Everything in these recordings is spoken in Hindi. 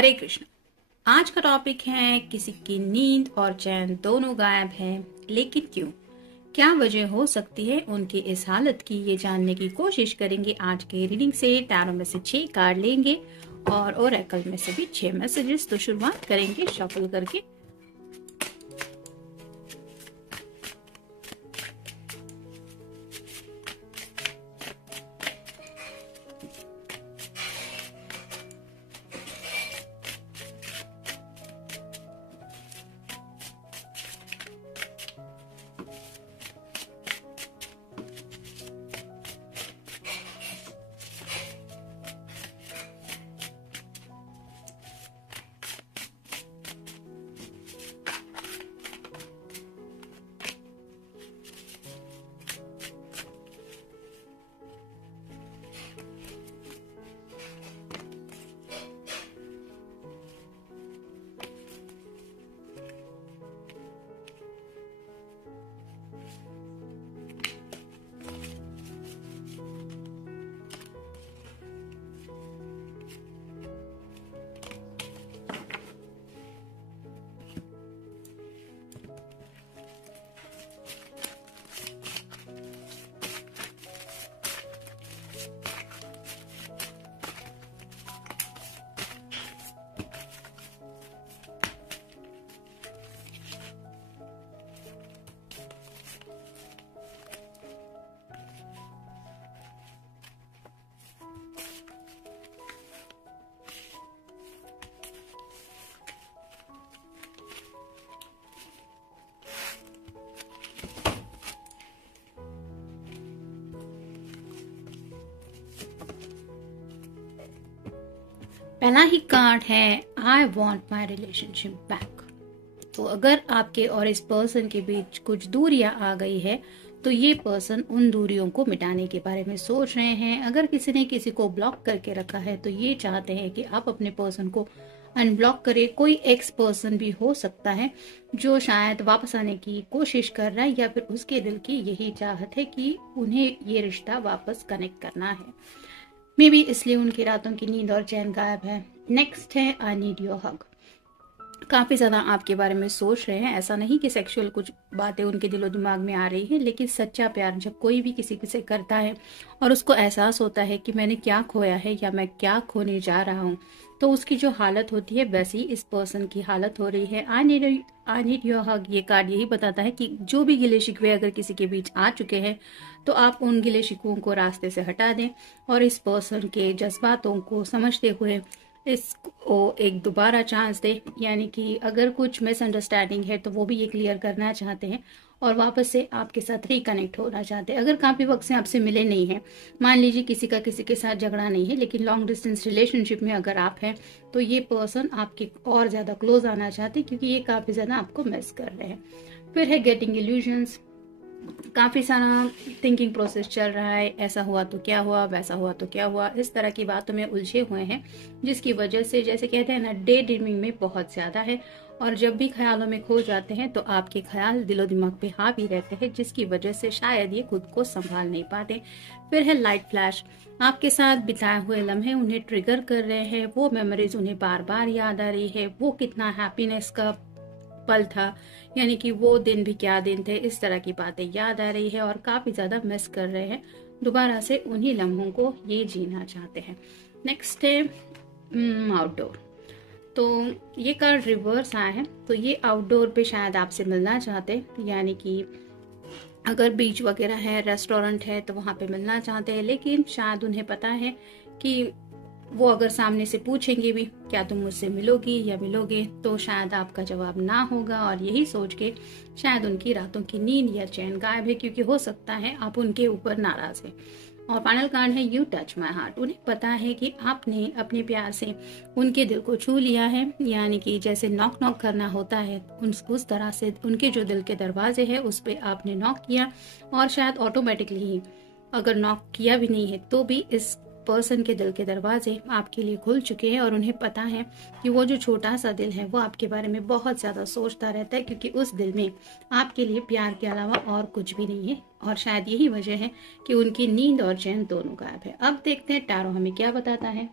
हरे कृष्ण। आज का टॉपिक है किसी की नींद और चैन दोनों गायब है, लेकिन क्यों? क्या वजह हो सकती है उनकी इस हालत की, ये जानने की कोशिश करेंगे आज के रीडिंग से। टैरो में से 6 कार्ड लेंगे और ओरेकल में से भी 6 मैसेजेस। तो शुरुआत करेंगे शफल करके। पहला ही कार्ड है I want my relationship back. तो अगर आपके और इस पर्सन के बीच कुछ दूरियां आ गई है तो ये पर्सन उन दूरियों को मिटाने के बारे में सोच रहे हैं। अगर किसी ने किसी को ब्लॉक करके रखा है तो ये चाहते हैं कि आप अपने पर्सन को अनब्लॉक करें। कोई एक्स पर्सन भी हो सकता है जो शायद वापस आने की कोशिश कर रहा है, या फिर उसके दिल की यही चाहत है कि उन्हें ये रिश्ता वापस कनेक्ट करना है। मे बी इसलिए उनकी रातों की नींद और चैन गायब है। नेक्स्ट है आई नीड योर हग। काफी ज्यादा आपके बारे में सोच रहे हैं। ऐसा नहीं कि सेक्सुअल कुछ बातें उनके दिलो दिमाग में आ रही है, लेकिन सच्चा प्यार जब कोई भी किसी से करता है और उसको एहसास होता है कि मैंने क्या खोया है या मैं क्या खोने जा रहा हूँ, तो उसकी जो हालत होती है वैसी इस पर्सन की हालत हो रही है। आई नीड योर हग ये कार्ड यही बताता है कि जो भी गिले शिकवे अगर किसी के बीच आ चुके हैं तो आप उन गिले शिकवों को रास्ते से हटा दें और इस पर्सन के जज्बातों को समझते हुए इसको एक दोबारा चांस दे। यानी कि अगर कुछ मिसअंडरस्टैंडिंग है तो वो भी ये क्लियर करना चाहते हैं और वापस से आपके साथ रिकनेक्ट होना चाहते हैं। अगर काफी वक्त से आपसे मिले नहीं हैं, मान लीजिए किसी का किसी के साथ झगड़ा नहीं है, लेकिन लॉन्ग डिस्टेंस रिलेशनशिप में अगर आप हैं तो ये पर्सन आपके और ज्यादा क्लोज आना चाहते हैं क्योंकि ये काफी ज्यादा आपको मिस कर रहे हैं। फिर है गेटिंग इल्यूजन्स। काफी सारा थिंकिंग प्रोसेस चल रहा है। ऐसा हुआ तो क्या हुआ, वैसा हुआ तो क्या हुआ, इस तरह की बातों में उलझे हुए हैं, जिसकी वजह से जैसे कहते हैं ना, डे ड्रीमिंग में बहुत ज्यादा है। और जब भी ख्यालों में खो जाते हैं तो आपके ख्याल दिलो दिमाग पे हावी रहते हैं, जिसकी वजह से शायद ये खुद को संभाल नहीं पाते। फिर है लाइट फ्लैश। आपके साथ बिताए हुए लम्हे उन्हें ट्रिगर कर रहे हैं। वो मेमोरीज उन्हें बार बार याद आ रही है। वो कितना हैप्पीनेस का पल था, यानी कि वो दिन भी क्या दिन थे, इस तरह की बातें याद आ रही है और काफी ज्यादा मिस कर रहे हैं। दोबारा से उन्हीं लम्हों को ये जीना चाहते हैं। नेक्स्ट है आउटडोर। तो ये कार्ड रिवर्स आया है, तो ये आउटडोर पे शायद आपसे मिलना चाहते, यानी कि अगर बीच वगैरह है, रेस्टोरेंट है तो वहां पे मिलना चाहते हैं। लेकिन शायद उन्हें पता है कि वो अगर सामने से पूछेंगे भी क्या तुम मुझसे मिलोगी या मिलोगे, तो शायद आपका जवाब ना होगा और यही सोच के शायद उनकी रातों की नींद या चैन गायब है, क्योंकि हो सकता है आप उनके ऊपर नाराज हैं। और फाइनल कार्ड है यू टच माई हार्ट। उन्हें पता है कि आपने अपने प्यार से उनके दिल को छू लिया है, यानी कि जैसे नॉक नॉक करना होता है उस तरह से उनके जो दिल के दरवाजे हैं उस पर आपने नॉक किया। और शायद ऑटोमेटिकली ही अगर नॉक किया भी नहीं है तो भी इस पर्सन के दिल के दरवाजे आपके लिए खुल चुके हैं और उन्हें पता है कि वो जो छोटा सा दिल है वो आपके बारे में बहुत ज्यादा सोचता रहता है, क्योंकि उस दिल में आपके लिए प्यार के अलावा और कुछ भी नहीं है। और शायद यही वजह है कि उनकी नींद और चैन दोनों गायब है। अब देखते हैं टैरो हमें क्या बताता है।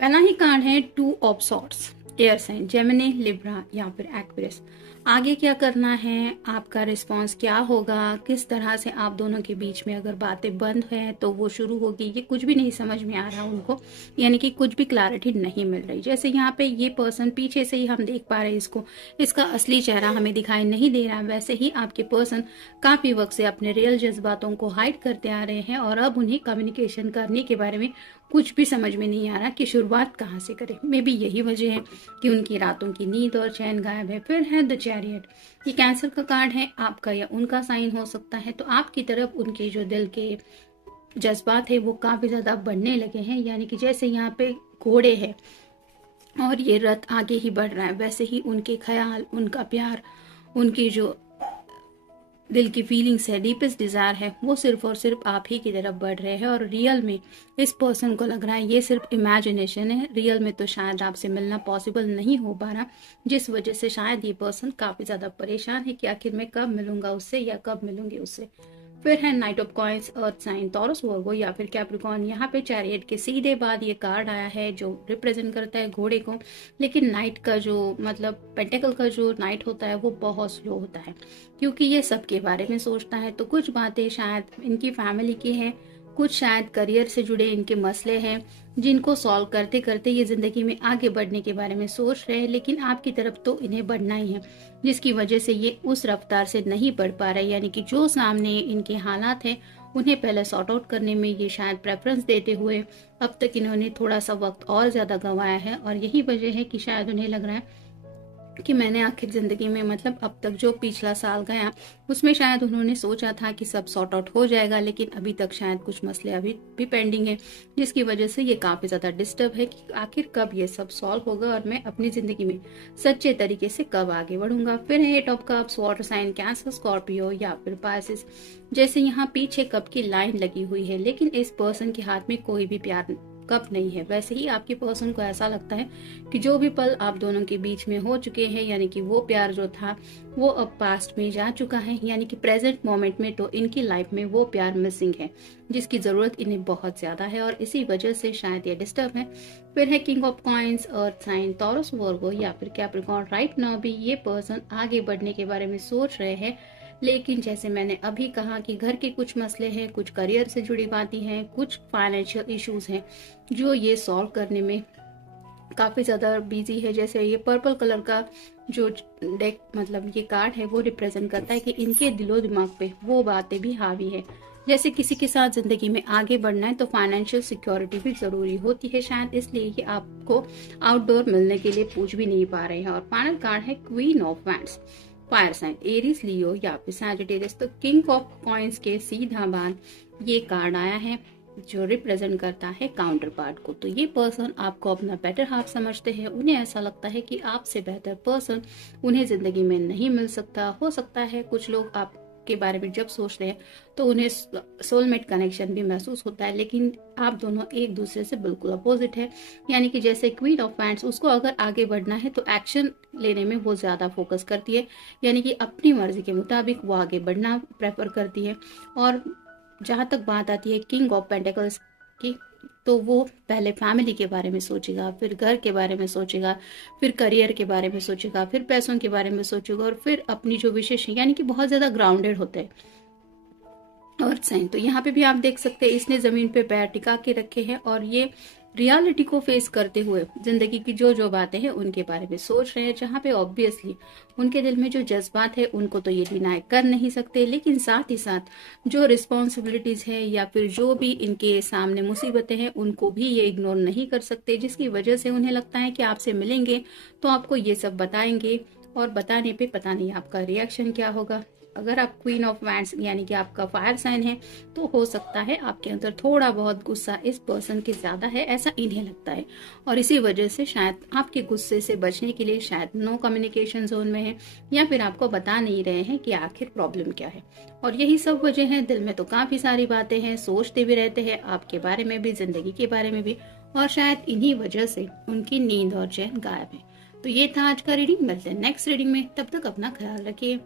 पहला ही कार्ड है two of swords, air sign Gemini, Libra या फिर एक्वेरियस। आगे क्या करना है, आपका रिस्पांस क्या होगा, किस तरह से आप दोनों के बीच में अगर बातें बंद है तो वो शुरू होगी, ये कुछ भी नहीं समझ में आ रहा उनको, यानी कि कुछ भी क्लैरिटी नहीं मिल रही। जैसे यहाँ पे ये पर्सन पीछे से ही हम देख पा रहे हैं इसको, इसका असली चेहरा हमें दिखाई नहीं दे रहा, वैसे ही आपके पर्सन काफी वक्त से अपने रियल जज्बातों को हाइड करते आ रहे हैं और अब उन्हें कम्युनिकेशन करने के बारे में कुछ भी समझ में नहीं आ रहा कि शुरुआत कहाँ से करें। मे बी यही वजह है कि उनकी रातों की नींद और चैन गायब है। फिर है द चैरियट, ये कैंसर का कार्ड है, आपका या उनका साइन हो सकता है। तो आपकी तरफ उनके जो दिल के जज्बात है वो काफी ज्यादा बढ़ने लगे हैं, यानी कि जैसे यहाँ पे घोड़े हैं और ये रथ आगे ही बढ़ रहा है, वैसे ही उनके ख्याल, उनका प्यार, उनकी जो दिल की फीलिंग्स है, डीपेस्ट डिजायर है, वो सिर्फ और सिर्फ आप ही की तरफ बढ़ रहे हैं। और रियल में इस पर्सन को लग रहा है ये सिर्फ इमेजिनेशन है, रियल में तो शायद आपसे मिलना पॉसिबल नहीं हो पा रहा, जिस वजह से शायद ये पर्सन काफी ज्यादा परेशान है कि आखिर मैं कब मिलूंगा उससे या कब मिलूंगी उससे। फिर है knight of coins, earth sign Taurus Virgo या फिर कैप्रिकॉर्न। यहाँ पे चैरियट के सीधे बाद ये कार्ड आया है जो रिप्रेजेंट करता है घोड़े को, लेकिन नाइट का जो मतलब पेंटेकल का जो नाइट होता है वो बहुत स्लो होता है, क्योंकि ये सबके बारे में सोचता है। तो कुछ बातें शायद इनकी फैमिली की है, कुछ शायद करियर से जुड़े इनके मसले हैं जिनको सॉल्व करते करते ये जिंदगी में आगे बढ़ने के बारे में सोच रहे हैं, लेकिन आपकी तरफ तो इन्हें बढ़ना ही है, जिसकी वजह से ये उस रफ्तार से नहीं बढ़ पा रहे। यानी कि जो सामने इनके हालात हैं उन्हें पहले सॉर्ट आउट करने में ये शायद प्रेफरेंस देते हुए अब तक इन्होंने थोड़ा सा वक्त और ज्यादा गंवाया है। और यही वजह है कि शायद उन्हें लग रहा है कि मैंने आखिर जिंदगी में मतलब अब तक जो पिछला साल गया उसमें शायद उन्होंने सोचा था कि सब सॉर्ट आउट हो जाएगा, लेकिन अभी तक शायद कुछ मसले अभी भी पेंडिंग है, जिसकी वजह से ये काफी ज्यादा डिस्टर्ब है कि आखिर कब ये सब सॉल्व होगा और मैं अपनी जिंदगी में सच्चे तरीके से कब आगे बढ़ूंगा। फिर है eight of cups, water sign Cancer, Scorpio या फिर पाइसेस। जैसे यहाँ पीछे कप की लाइन लगी हुई है, लेकिन इस पर्सन के हाथ में कोई भी प्यार कप नहीं है। वैसे ही आपके पर्सन को ऐसा लगता है कि जो भी पल आप दोनों के बीच में हो चुके हैं, यानी कि वो प्यार जो था वो अब पास्ट में जा चुका है, यानी कि प्रेजेंट मोमेंट में तो इनकी लाइफ में वो प्यार मिसिंग है जिसकी जरूरत इन्हें बहुत ज्यादा है और इसी वजह से शायद ये डिस्टर्ब है। फिर है king of coins, earth sign Taurus Virgo या फिर कैप्रिकॉर्न। राइट नाउ भी ये पर्सन आगे बढ़ने के बारे में सोच रहे हैं, लेकिन जैसे मैंने अभी कहा कि घर के कुछ मसले हैं, कुछ करियर से जुड़ी बातें हैं, कुछ फाइनेंशियल इश्यूज हैं जो ये सॉल्व करने में काफी ज्यादा बिजी है। जैसे ये पर्पल कलर का जो डेक मतलब ये कार्ड है वो रिप्रेजेंट करता है कि इनके दिलो दिमाग पे वो बातें भी हावी है। जैसे किसी के साथ जिंदगी में आगे बढ़ना है तो फाइनेंशियल सिक्योरिटी भी जरूरी होती है, शायद इसलिए ये आपको आउटडोर मिलने के लिए पूछ भी नहीं पा रहे हैं। और फाइनल कार्ड है queen of wands, fire sign Aries, Leo या फिर सैजिटेरियस। तो किंग ऑफ कॉइंस के सीधा बाद ये कार्ड आया है जो रिप्रेजेंट करता है काउंटर पार्ट को। तो ये पर्सन आपको अपना बेटर हाफ समझते हैं, उन्हें ऐसा लगता है कि आपसे बेहतर पर्सन उन्हें जिंदगी में नहीं मिल सकता। हो सकता है कुछ लोग आपके बारे में जब सोच रहे हैं तो उन्हें सोलमेट कनेक्शन भी महसूस होता है, लेकिन आप दोनों एक दूसरे से बिल्कुल अपोजिट है। यानी कि जैसे क्वीन ऑफ वैंड्स, उसको अगर आगे बढ़ना है तो एक्शन लेने में वो ज्यादा फोकस करती है, यानी कि अपनी मर्जी के मुताबिक वो आगे बढ़ना प्रेफर करती है। और जहां तक बात आती है किंग ऑफ पेंटिकल्स की, तो वो पहले फैमिली के बारे में सोचेगा, फिर घर के बारे में सोचेगा, फिर करियर के बारे में सोचेगा, फिर पैसों के बारे में सोचेगा और फिर अपनी जो विशेष यानी कि बहुत ज्यादा ग्राउंडेड होते हैं। अर्थ साइन, तो यहाँ पे भी आप देख सकते हैं इसने जमीन पे पैर टिका के रखे हैं और ये रियलिटी को फेस करते हुए जिंदगी की जो जो बातें हैं उनके बारे में सोच रहे हैं, जहाँ पे ऑब्वियसली उनके दिल में जो जज्बात है उनको तो ये डिनाई कर नहीं सकते, लेकिन साथ ही साथ जो रिस्पॉन्सिबिलिटीज है या फिर जो भी इनके सामने मुसीबतें हैं उनको भी ये इग्नोर नहीं कर सकते, जिसकी वजह से उन्हें लगता है कि आपसे मिलेंगे तो आपको ये सब बताएंगे और बताने पे पता नहीं आपका रिएक्शन क्या होगा। अगर आप क्वीन ऑफ वैंड्स यानी कि आपका फायर साइन है तो हो सकता है आपके अंदर थोड़ा बहुत गुस्सा इस पर्सन के ज्यादा है, ऐसा इन्हें लगता है। और इसी वजह से शायद आपके गुस्से से बचने के लिए शायद नो कम्युनिकेशन जोन में है या फिर आपको बता नहीं रहे हैं कि आखिर प्रॉब्लम क्या है। और यही सब वजह है, दिल में तो काफी सारी बातें हैं, सोचते भी रहते हैं आपके बारे में भी, जिंदगी के बारे में भी, और शायद इन्हीं वजह से उनकी नींद और चैन गायब है। तो ये था आज का रीडिंग, मिलते हैं नेक्स्ट रीडिंग में, तब तक अपना ख्याल रखिए।